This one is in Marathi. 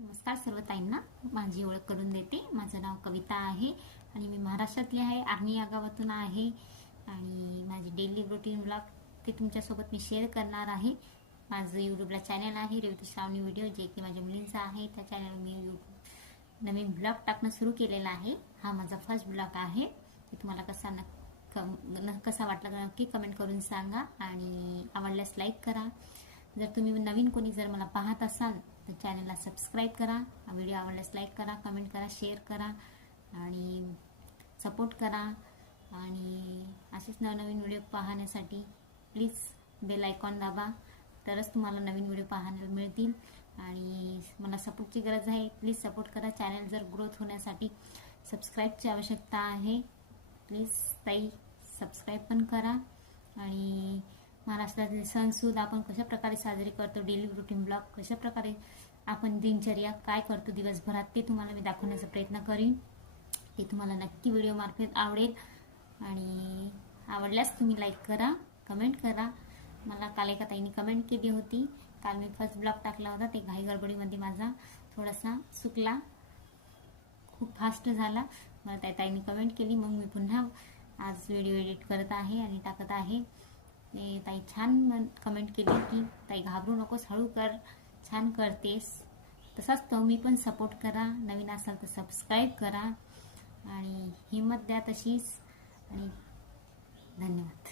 नमस्कार सर्व ताईंना, माझी ओळख करून देते. माझं नाव कविता आहे आणि मी महाराष्ट्रातली आहे, आर्मी या गावातून आहे. आणि माझी डेली रुटीन ब्लॉग ते तुमच्यासोबत मी शेअर करणार आहे. माझं यूट्यूबला चॅनल आहे रेवती श्रावणी व्हिडिओ, जे की माझ्या मुलींचं आहे. त्या चॅनल मी नवीन ब्लॉग टाकणं सुरू केलेलं आहे. हा माझा फर्स्ट ब्लॉग आहे. ते तुम्हाला कसा वाटला नक्की कमेंट करून सांगा आणि आवडल्यास लाईक करा. जर तुम्ही नवीन कोणी जर मला पाहत असाल तर चॅनलला सबस्क्राईब करा. व्हिडिओ आवडल्यास लाईक करा, कमेंट करा, शेअर करा आणि सपोर्ट करा. आणि असेच नवनवीन व्हिडिओ पाहण्यासाठी प्लीज बेल आयकॉन दाबा, तरच तुम्हाला नवीन व्हिडिओ पाहायला मिळतील. आणि मला सपोर्टची गरज आहे, प्लीज सपोर्ट करा. चॅनल जर ग्रोथ होण्यासाठी सबस्क्राईबची आवश्यकता आहे. प्लीज ताई सबस्क्राईब पण करा. आणि महाराष्ट्रातील सणसूद आपण कशा प्रकारे साजरे करतो, डेली रुटीन ब्लॉग कशा प्रकारे आपण दिनचर्या काय करतो दिवसभरात, ते तुम्हाला मी दाखवण्याचा प्रयत्न करीन. ते तुम्हाला नक्की व्हिडिओ मार्फत आवडेल. आणि आवडल्यास तुम्ही लाईक करा, कमेंट करा. मला काल एका ताईंनी कमेंट केली होती. काल मी फर्स्ट ब्लॉग टाकला होता, ते घाई गडबडीमध्ये माझा थोडासा चुकला, खूप फास्ट झाला. मला त्या ताईंनी कमेंट केली, मग मी पुन्हा आज व्हिडिओ एडिट करत आहे आणि टाकत आहे. ताई छान कमेंट केली की ताई घाबरू नकोस, हळू कर, छान करतेस. तसाच तुम्ही पण सपोर्ट करा. नवीन असाल तर सबस्क्राईब करा आणि हिंमत द्या तशीच. आणि धन्यवाद.